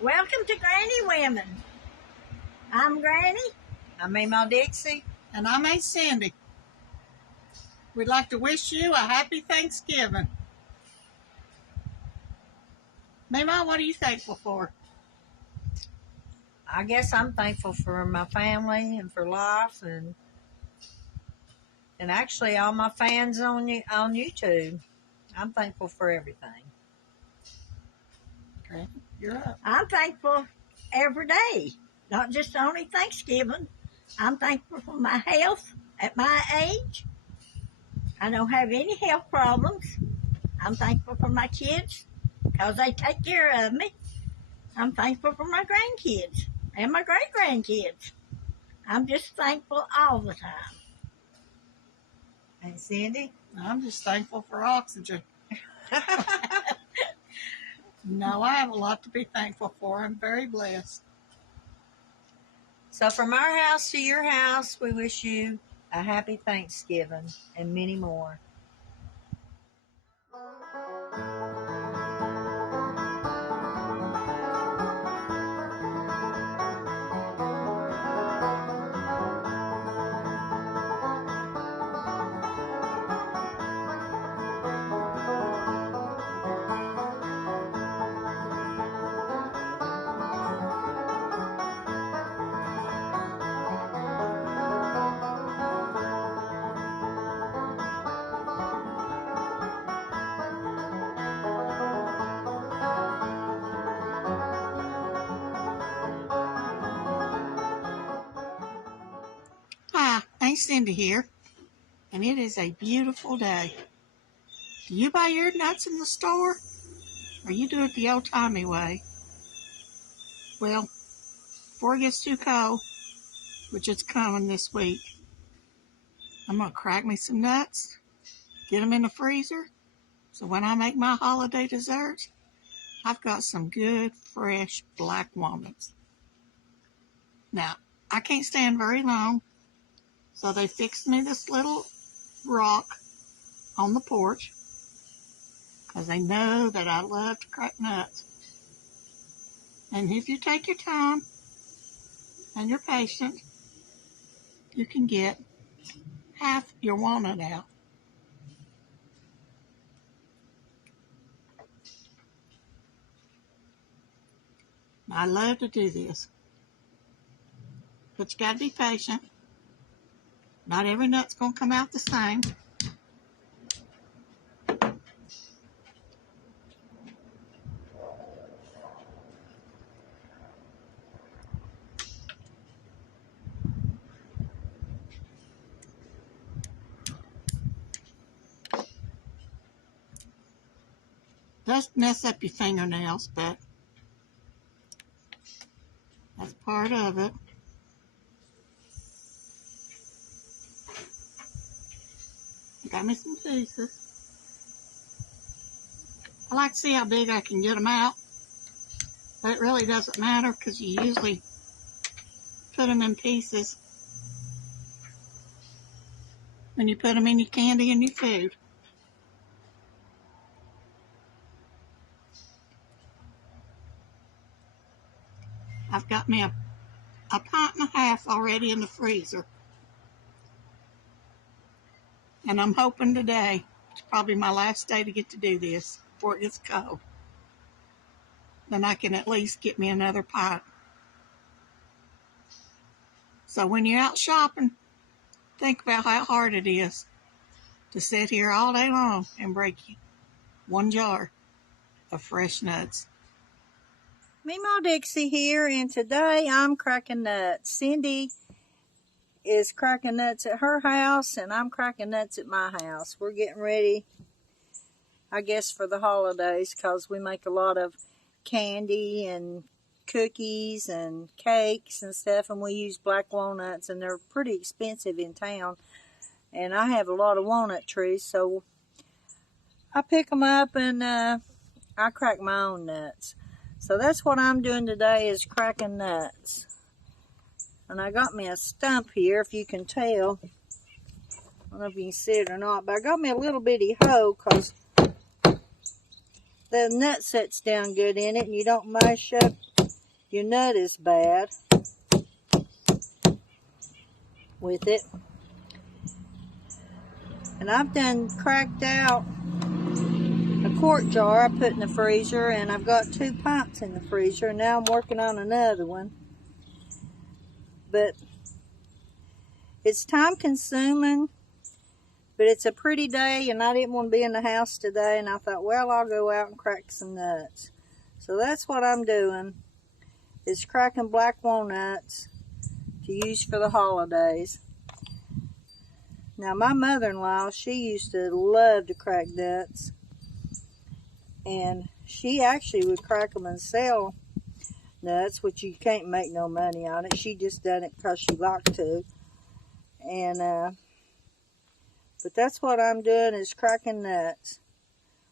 Welcome to Granny Women. I'm Granny. I'm Memaw Dixie. And I'm Aunt Cindy. We'd like to wish you a happy Thanksgiving. Memaw, what are you thankful for? I guess I'm thankful for my family and for life and actually all my fans on YouTube. I'm thankful for everything. Okay, you're up. I'm thankful every day, not just only Thanksgiving. I'm thankful for my health at my age. I don't have any health problems. I'm thankful for my kids because they take care of me. I'm thankful for my grandkids and my great-grandkids. I'm just thankful all the time. And Cindy? I'm just thankful for oxygen. No, I have a lot to be thankful for. I'm very blessed. So from our house to your house, we wish you a happy Thanksgiving and many more. Hi, Aunt Cindy here, and it is a beautiful day. Do you buy your nuts in the store, or you do it the old-timey way? Well, before it gets too cold, which is coming this week, I'm going to crack me some nuts, get them in the freezer, so when I make my holiday desserts, I've got some good, fresh black walnuts. Now, I can't stand very long, so they fixed me this little rock on the porch because they know that I love to crack nuts. And if you take your time and you're patient, you can get half your walnut out. I love to do this, but you got to be patient. Not every nut's going to come out the same. Does mess up your fingernails, but that's part of it. Got me some pieces. I like to see how big I can get them out, but it really doesn't matter because you usually put them in pieces when you put them in your candy and your food. I've got me a pint and a half already in the freezer. And I'm hoping today, it's probably my last day to get to do this before it gets cold. Then I can at least get me another pint. So when you're out shopping, think about how hard it is to sit here all day long and break you one jar of fresh nuts. Memaw Dixie here, and today I'm cracking nuts. Cindy is cracking nuts at her house, and I'm cracking nuts at my house. We're getting ready, I guess, for the holidays, because we make a lot of candy and cookies and cakes and stuff, and we use black walnuts, and they're pretty expensive in town. And I have a lot of walnut trees, so I pick them up and I crack my own nuts. So that's what I'm doing today, is cracking nuts. And I got me a stump here, if you can tell. I don't know if you can see it or not, but I got me a little bitty hoe, because the nut sets down good in it, and you don't mash up your nut as bad with it. And I've done cracked out a quart jar I put in the freezer, and I've got 2 pints in the freezer, and now I'm working on another one. But it's time consuming, but it's a pretty day, and I didn't want to be in the house today, and I thought, well, I'll go out and crack some nuts. So that's what I'm doing, is cracking black walnuts to use for the holidays. Now, my mother-in-law, she used to love to crack nuts, and she actually would crack them and sell nuts, which you can't make no money on it. She just done it because she liked to. And but that's what I'm doing, is cracking nuts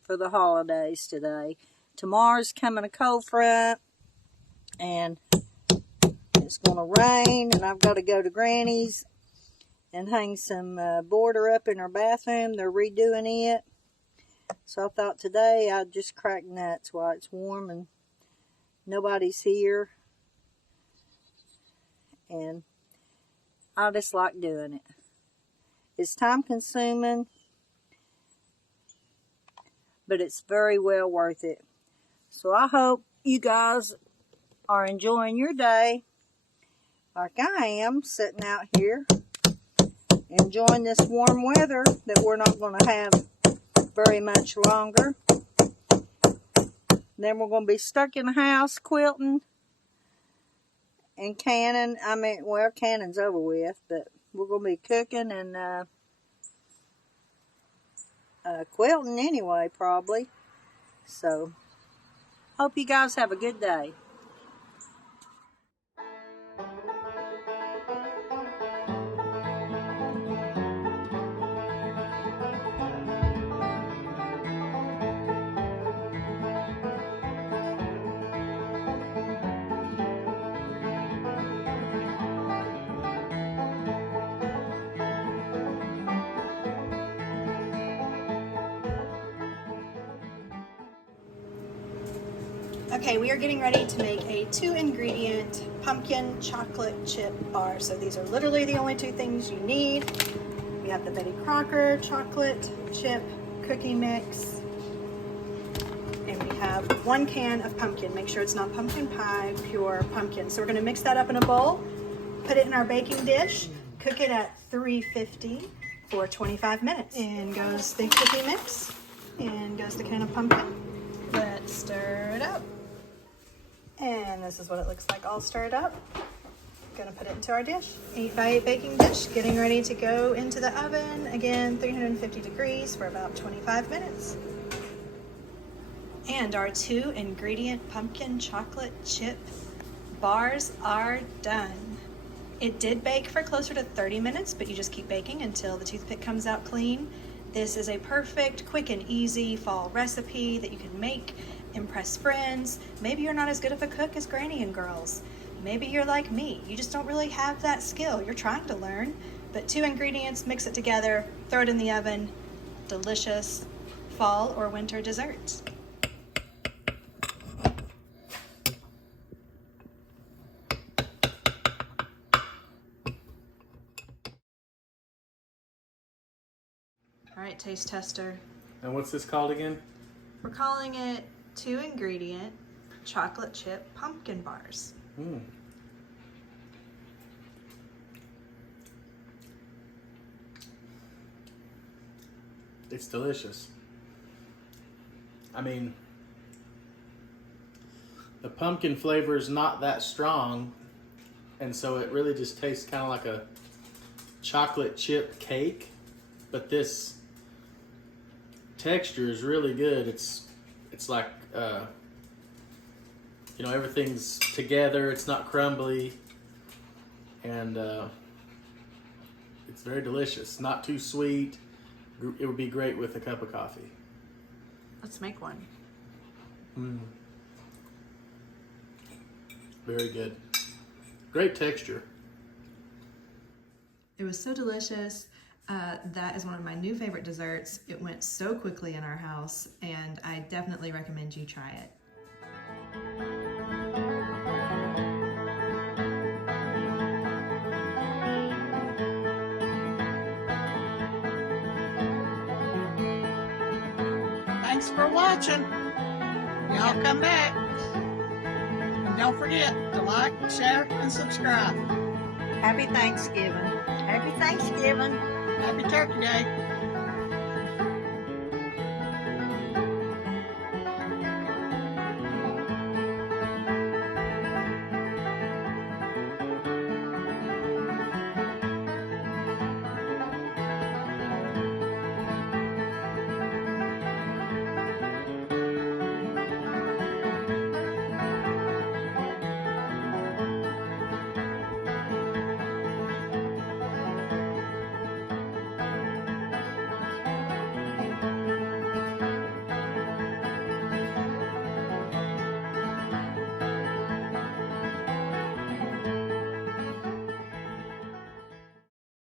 for the holidays today. Tomorrow's coming a cold front, and it's gonna rain, and I've got to go to Granny's and hang some border up in her bathroom. They're redoing it. So I thought today I'd just crack nuts while it's warm and nobody's here. And I just like doing it. It's time consuming, but it's very well worth it. So I hope you guys are enjoying your day like I am, sitting out here enjoying this warm weather that we're not going to have very much longer. Then we're going to be stuck in the house quilting and canning. Well, canning's over with, but we're going to be cooking and quilting anyway, probably. So, hope you guys have a good day. Okay, we are getting ready to make a 2-ingredient pumpkin chocolate chip bar. So these are literally the only 2 things you need. We have the Betty Crocker chocolate chip cookie mix, and we have 1 can of pumpkin. Make sure it's not pumpkin pie, pure pumpkin. So we're gonna mix that up in a bowl, put it in our baking dish, cook it at 350 for 25 minutes. In goes the cookie mix, in goes the can of pumpkin. Let's stir it up. And this is what it looks like all stirred up. Gonna put it into our dish. 8x8 baking dish, getting ready to go into the oven. Again, 350 degrees for about 25 minutes. And our 2-ingredient pumpkin chocolate chip bars are done. It did bake for closer to 30 minutes, but you just keep baking until the toothpick comes out clean. This is a perfect, quick and easy fall recipe that you can make, impress friends. Maybe you're not as good of a cook as Granny and girls. Maybe you're like me. You just don't really have that skill. You're trying to learn. But 2 ingredients, mix it together, throw it in the oven. Delicious fall or winter desserts. All right, taste tester. And what's this called again? We're calling it 2-ingredient chocolate chip pumpkin bars. It's delicious. I mean, The pumpkin flavor is not that strong, and so it really just tastes kind of like a chocolate chip cake. But this texture is really good. It's like you know, everything's together. It's not crumbly, and it's very delicious. Not too sweet. It would be great with a cup of coffee. Let's make one. Very good. Great texture. It was so delicious. That is one of my new favorite desserts. It went so quickly in our house, and I definitely recommend you try it. Thanks for watching. Y'all come back. And don't forget to like, share, and subscribe. Happy Thanksgiving. Happy Thanksgiving. Happy Turkey Day.